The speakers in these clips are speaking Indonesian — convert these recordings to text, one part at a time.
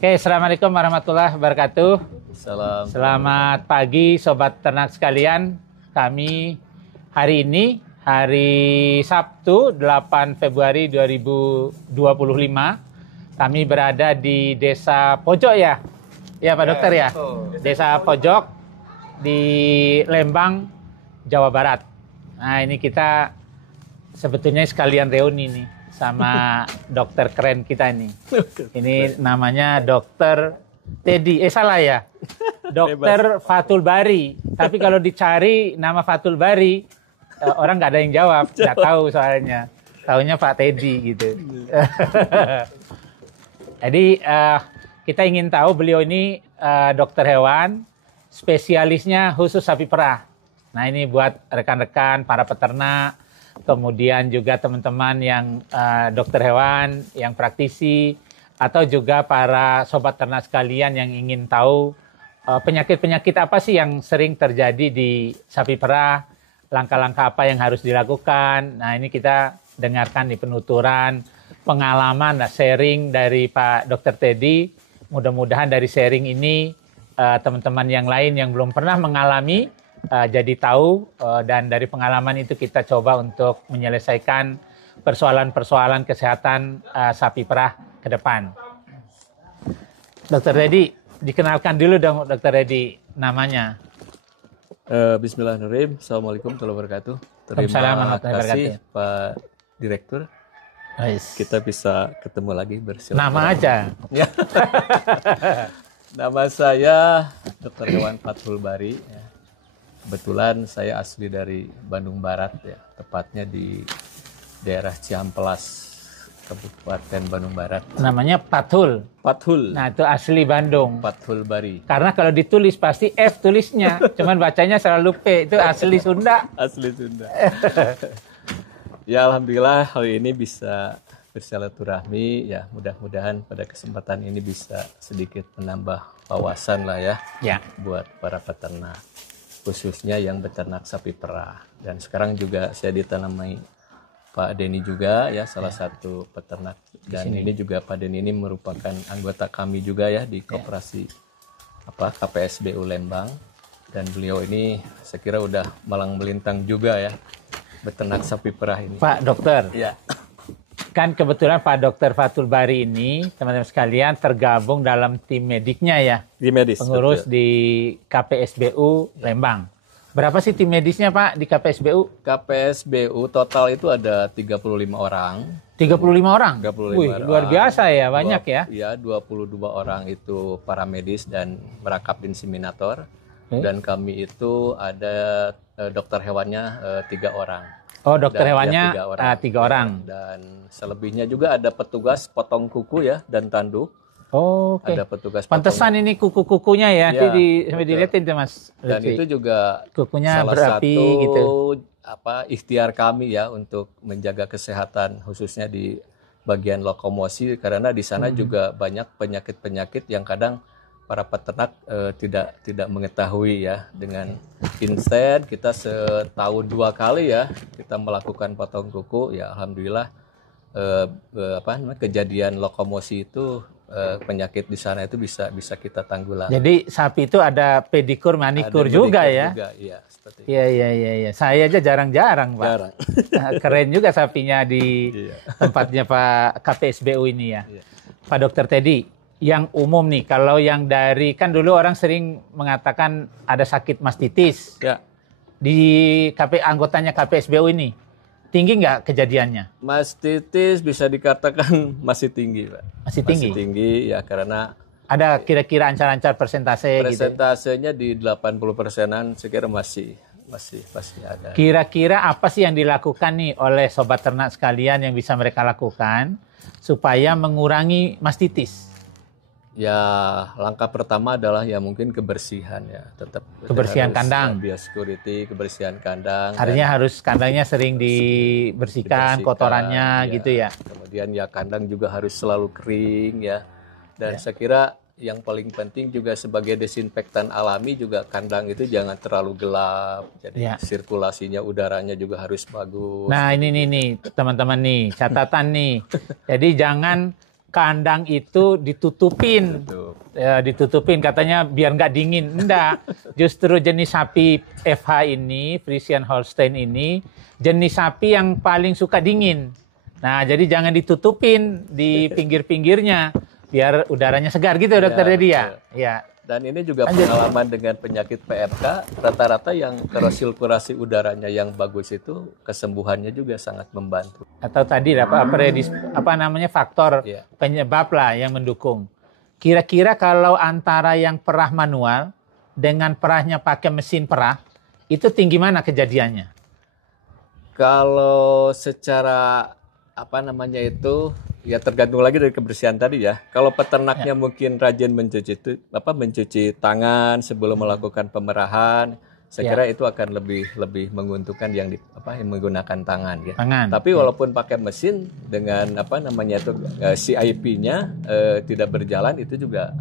Oke, Assalamualaikum warahmatullahi wabarakatuh. Salam. Selamat pagi Sobat Ternak sekalian. Kami hari ini, hari Sabtu 8 Februari 2025, kami berada di Desa Pojok ya? Ya Pak Dokter ya? Desa Pojok di Lembang, Jawa Barat. Nah ini kita sebetulnya sekalian reuni nih sama dokter keren kita ini. Ini namanya Dokter Teddy. Salah ya? Dokter Fathul Bari. Tapi kalau dicari nama Fathul Bari, orang nggak ada yang jawab. Nggak tahu soalnya. Taunya Pak Teddy gitu. Jadi kita ingin tahu beliau ini dokter hewan, spesialisnya khusus sapi perah. Nah ini buat rekan-rekan, para peternak, kemudian juga teman-teman yang dokter hewan, yang praktisi, atau juga para sobat ternak sekalian yang ingin tahu penyakit-penyakit apa sih yang sering terjadi di sapi perah, langkah-langkah apa yang harus dilakukan. Nah ini kita dengarkan di penuturan pengalaman, sharing dari Pak Dokter Teddy. Mudah-mudahan dari sharing ini teman-teman yang lain yang belum pernah mengalami jadi tahu, dan dari pengalaman itu kita coba untuk menyelesaikan persoalan-persoalan kesehatan sapi perah ke depan. Dokter Teddy, dikenalkan dulu dong Dokter Teddy namanya. Bismillahirrahmanirrahim. Assalamualaikum warahmatullahi wabarakatuh. Terima kasih Pak Direktur. Kita bisa ketemu lagi bersilaturahmi. Nama aja. Ya. Nama saya Dr. Hewan Fathul Bari. Ya. Kebetulan saya asli dari Bandung Barat ya, tepatnya di daerah Cihampelas, Kabupaten Bandung Barat. Namanya Fathul. Fathul. Nah itu asli Bandung. Fathul Bari. Karena kalau ditulis pasti F tulisnya, cuman bacanya selalu P. Itu asli Sunda. Asli Sunda. Ya alhamdulillah hari ini bisa bersilaturahmi ya, mudah-mudahan pada kesempatan ini bisa sedikit menambah wawasan lah ya, buat para peternak, khususnya yang beternak sapi perah. Dan sekarang juga saya ditanami Pak Denny juga ya, salah satu peternak. Dan ini juga Pak Denny ini merupakan anggota kami juga ya di koperasi KPSBU Lembang. Dan beliau ini saya kira udah malang melintang juga ya, beternak sapi perah ini. Pak Dokter, ya. Kan kebetulan Pak Dokter Fathul Bari ini, teman-teman sekalian, tergabung dalam tim mediknya ya. Di medis. Pengurus betul. Di KPSBU Lembang. Berapa sih tim medisnya Pak di KPSBU? KPSBU total itu ada 35 orang. 35 orang? 35 Wih, orang. luar biasa ya, banyak ya? Iya, 22 orang itu para medis dan merangkap inseminator. Dan kami itu ada dokter hewannya 3 orang. Oh, dokter dan, hewannya ya, 3 orang. Dan selebihnya juga ada petugas potong kuku ya dan tanduk. Oh, oke. Ada petugas pantesan ini kuku-kukunya ya, ya, dilihatin tuh Mas. Dan itu juga kukunya salah berapi satu gitu. Ikhtiar kami ya untuk menjaga kesehatan khususnya di bagian lokomosi, karena di sana juga banyak penyakit-penyakit yang kadang para peternak tidak mengetahui ya. Dengan instead kita setahun 2 kali ya kita melakukan potong kuku ya, alhamdulillah kejadian lokomosi itu penyakit di sana itu bisa kita tanggulangi. Jadi sapi itu ada pedikur, manikur juga ya? Iya, seperti itu. Iya. Saya aja jarang-jarang Pak. Jarang. Keren juga sapinya di tempatnya Pak KPSBU ini ya. Iya. Pak Dokter Teddy, yang umum nih, kalau yang dari, kan dulu orang sering mengatakan ada sakit mastitis. Ya. Di anggotanya KPSBU ini, tinggi nggak kejadiannya? Mastitis bisa dikatakan masih tinggi, Pak. Masih tinggi? Masih tinggi ya, karena ada kira-kira ancar-ancar persentase gitu? Persentasenya di 80%-an saya kira masih ada. Kira-kira apa sih yang dilakukan nih oleh sobat ternak sekalian yang bisa mereka lakukan supaya mengurangi mastitis? Ya, langkah pertama adalah ya mungkin kebersihan ya, tetap kebersihan kandang, biosecurity, kebersihan kandang. Artinya harus kandangnya sering dibersihkan kotorannya ya, gitu ya. Kemudian ya kandang juga harus selalu kering ya. Dan saya kira yang paling penting juga sebagai desinfektan alami juga kandang itu jangan terlalu gelap. Jadi sirkulasinya udaranya juga harus bagus. Nah, ini nih teman-teman nih, catatan nih. Jadi jangan kandang itu ditutupin. Ya, ditutupin katanya biar nggak dingin. Enggak, justru jenis sapi FH ini, Friesian Holstein ini, jenis sapi yang paling suka dingin. Nah, jadi jangan ditutupin di pinggir-pinggirnya, biar udaranya segar gitu, Dokter Dedi ya. Ya. Dan ini juga pengalaman dengan penyakit PMK, rata-rata yang kalau sirkulasi udaranya yang bagus itu kesembuhannya juga sangat membantu. Atau tadi apa namanya faktor penyebab lah yang mendukung. Kira-kira kalau antara yang perah manual dengan perahnya pakai mesin perah, itu tinggi mana kejadiannya? Kalau secara ya tergantung lagi dari kebersihan tadi ya. Kalau peternaknya mungkin rajin mencuci tangan sebelum melakukan pemerahan, saya kira itu akan lebih menguntungkan yang menggunakan tangan ya. Tapi walaupun pakai mesin dengan CIP-nya tidak berjalan, itu juga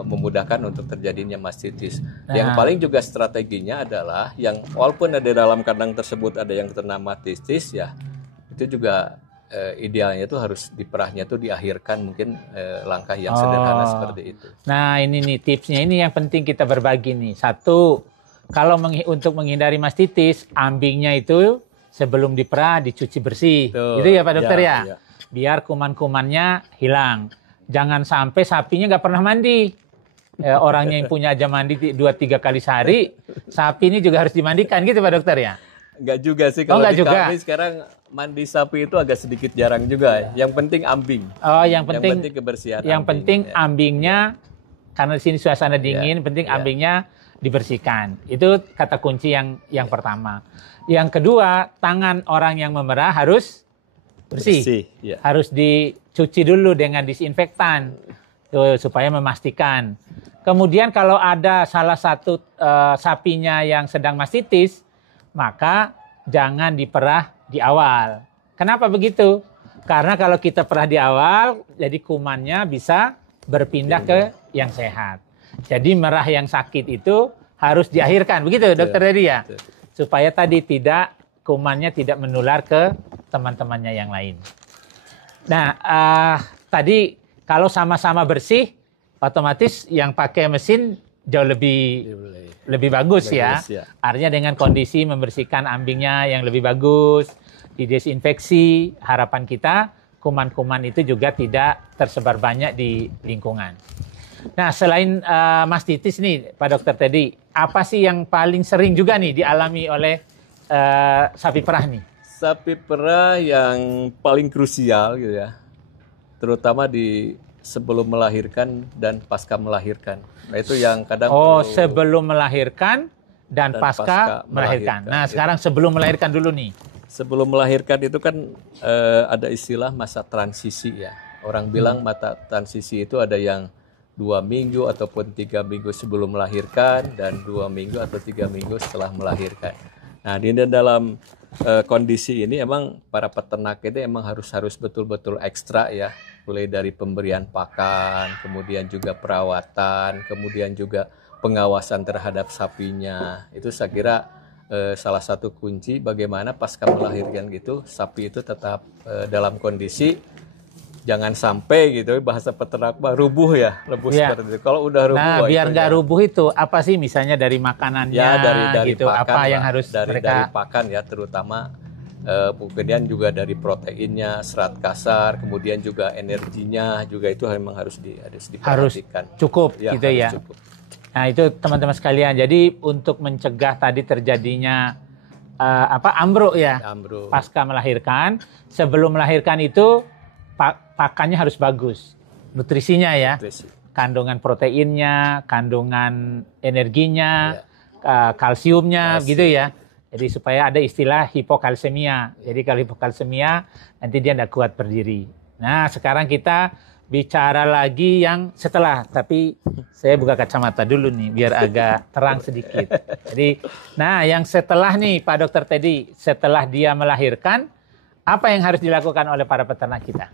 memudahkan untuk terjadinya mastitis. Yang paling juga strateginya adalah yang walaupun ada dalam kandang tersebut ada yang terkena mastitis ya, itu juga idealnya itu harus diperahnya itu diakhirkan, mungkin langkah yang sederhana seperti itu. Nah ini nih tipsnya, ini yang penting kita berbagi nih. Satu, kalau untuk menghindari mastitis, ambingnya itu sebelum diperah dicuci bersih. Gitu ya Pak Dokter ya? Biar kuman-kumannya hilang. Jangan sampai sapinya nggak pernah mandi. Orangnya yang punya aja mandi 2-3 kali sehari, sapi ini juga harus dimandikan gitu Pak Dokter ya? Enggak juga sih, kalau di kami sekarang mandi sapi itu agak sedikit jarang juga. Yang penting ambing. Yang penting kebersihan. Yang penting ambingnya, karena di sini suasana dingin, penting ambingnya dibersihkan. Itu kata kunci yang pertama. Yang kedua, tangan orang yang memerah harus bersih. Harus dicuci dulu dengan disinfektan supaya memastikan. Kemudian kalau ada salah satu sapinya yang sedang mastitis, maka jangan diperah di awal. Kenapa begitu? Karena kalau kita perah di awal, jadi kumannya bisa berpindah ke yang sehat. Jadi merah yang sakit itu harus diakhirkan. Begitu Dokter Dedi ya? Supaya tadi kumannya tidak menular ke teman-temannya yang lain. Nah, tadi kalau sama-sama bersih, otomatis yang pakai mesin jauh lebih bagus ya. Artinya dengan kondisi membersihkan ambingnya yang lebih bagus, didesinfeksi, harapan kita kuman-kuman itu juga tidak tersebar banyak di lingkungan. Nah, selain mastitis nih Pak Dokter Teddy, apa sih yang paling sering juga nih dialami oleh sapi perah nih? Sapi perah yang paling krusial gitu ya, terutama di sebelum melahirkan dan pasca melahirkan. Nah, itu yang kadang sebelum melahirkan dan pasca melahirkan. Nah, sekarang sebelum melahirkan dulu nih. Sebelum melahirkan itu kan ada istilah masa transisi ya. Orang bilang masa transisi itu ada yang 2 minggu ataupun 3 minggu sebelum melahirkan dan 2 minggu atau 3 minggu setelah melahirkan. Nah, di dalam kondisi ini emang para peternak itu emang harus betul-betul ekstra ya, mulai dari pemberian pakan, kemudian juga perawatan, kemudian juga pengawasan terhadap sapinya. Itu saya kira salah satu kunci bagaimana pasca melahirkan gitu sapi itu tetap dalam kondisi jangan sampai gitu bahasa peternak rubuh ya, seperti itu. Kalau udah rubuh, nah biar nggak rubuh itu apa sih misalnya dari makanannya ya, dari gitu, pakan, apa yang harus dari pakan ya, terutama kemudian juga dari proteinnya, serat kasar, kemudian juga energinya juga itu memang harus diperhatikan. Harus cukup ya, gitu harus ya. Cukup. Nah itu teman-teman sekalian. Jadi untuk mencegah tadi terjadinya ambruk ya, pasca melahirkan, sebelum melahirkan itu pakannya harus bagus, nutrisinya ya, kandungan proteinnya, kandungan energinya, kalsiumnya, gitu ya. Jadi supaya ada istilah hipokalsemia. Jadi kalau hipokalsemia nanti dia tidak kuat berdiri. Nah sekarang kita bicara lagi yang setelah, tapi saya buka kacamata dulu nih biar agak terang sedikit. Jadi, nah yang setelah nih Pak Dokter Teddy, setelah dia melahirkan, apa yang harus dilakukan oleh para peternak kita?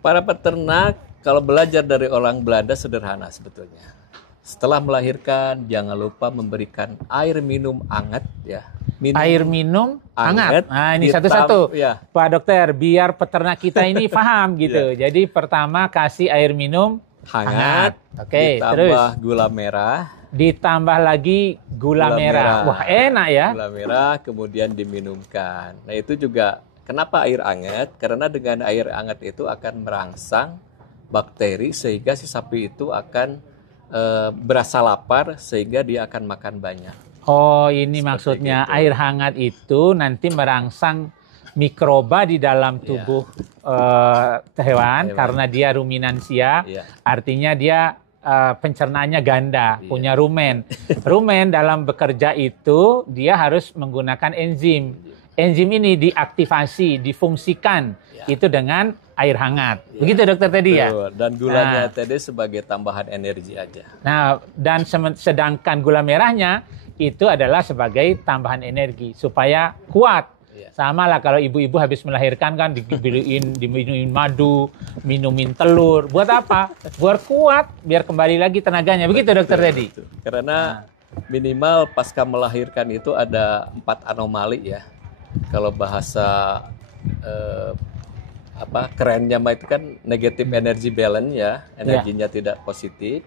Para peternak kalau belajar dari orang Belanda sederhana sebetulnya. Setelah melahirkan jangan lupa memberikan air minum hangat ya. Air minum hangat. Hangat, Nah, ini satu-satu. ya. Pak Dokter, biar peternak kita ini paham gitu. Jadi pertama kasih air minum hangat. Oke, ditambah terus gula merah. ditambah lagi gula merah. Wah, enak ya. Gula merah kemudian diminumkan. Nah, itu juga kenapa air hangat? Karena dengan air hangat itu akan merangsang bakteri sehingga si sapi itu akan berasa lapar sehingga dia akan makan banyak. Oh, ini Seperti maksudnya gitu. air hangat itu nanti merangsang mikroba di dalam tubuh hewan karena dia ruminansia. Iya. Artinya dia pencernaannya ganda, Iya. punya rumen. Rumen dalam bekerja itu dia harus menggunakan enzim. Enzim ini diaktifasi, difungsikan itu dengan air hangat. Begitu dokter tadi ya? Betul. Dan gulanya Nah. tadi sebagai tambahan energi aja. Nah, dan sedangkan gula merahnya itu adalah sebagai tambahan energi supaya kuat. Iya. Sama lah kalau ibu-ibu habis melahirkan kan diminumin madu, minumin telur. Buat apa? Buat kuat, biar kembali lagi tenaganya. Begitu dokter tadi? Betul. Karena minimal pasca melahirkan itu ada 4 anomali ya. Kalau bahasa kerennya mah itu kan negative energy balance ya, energinya tidak positif.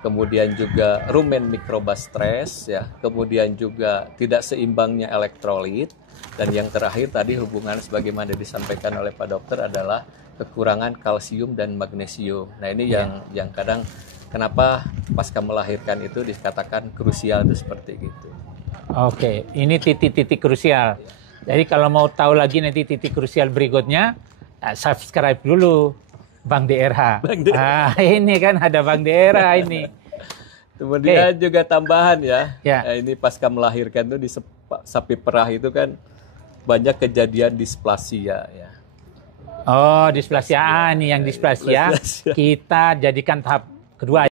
Kemudian juga rumen mikroba stres ya, kemudian juga tidak seimbangnya elektrolit, dan yang terakhir tadi hubungan sebagaimana disampaikan oleh Pak Dokter adalah kekurangan kalsium dan magnesium. Nah, ini yang kadang kenapa pasca melahirkan itu dikatakan krusial itu seperti itu. Oke, ini titik-titik krusial. Jadi kalau mau tahu lagi nanti titik krusial berikutnya, subscribe dulu Bank DRH. Bank DRH. Ah, ini kan ada Bank DRH ini. Kemudian juga tambahan ya, Ya. ini pasca melahirkan tuh di sapi perah itu kan banyak kejadian displasia ya. Oh, displasia. Ah, nih yang displasia. Displasia. Kita jadikan tahap kedua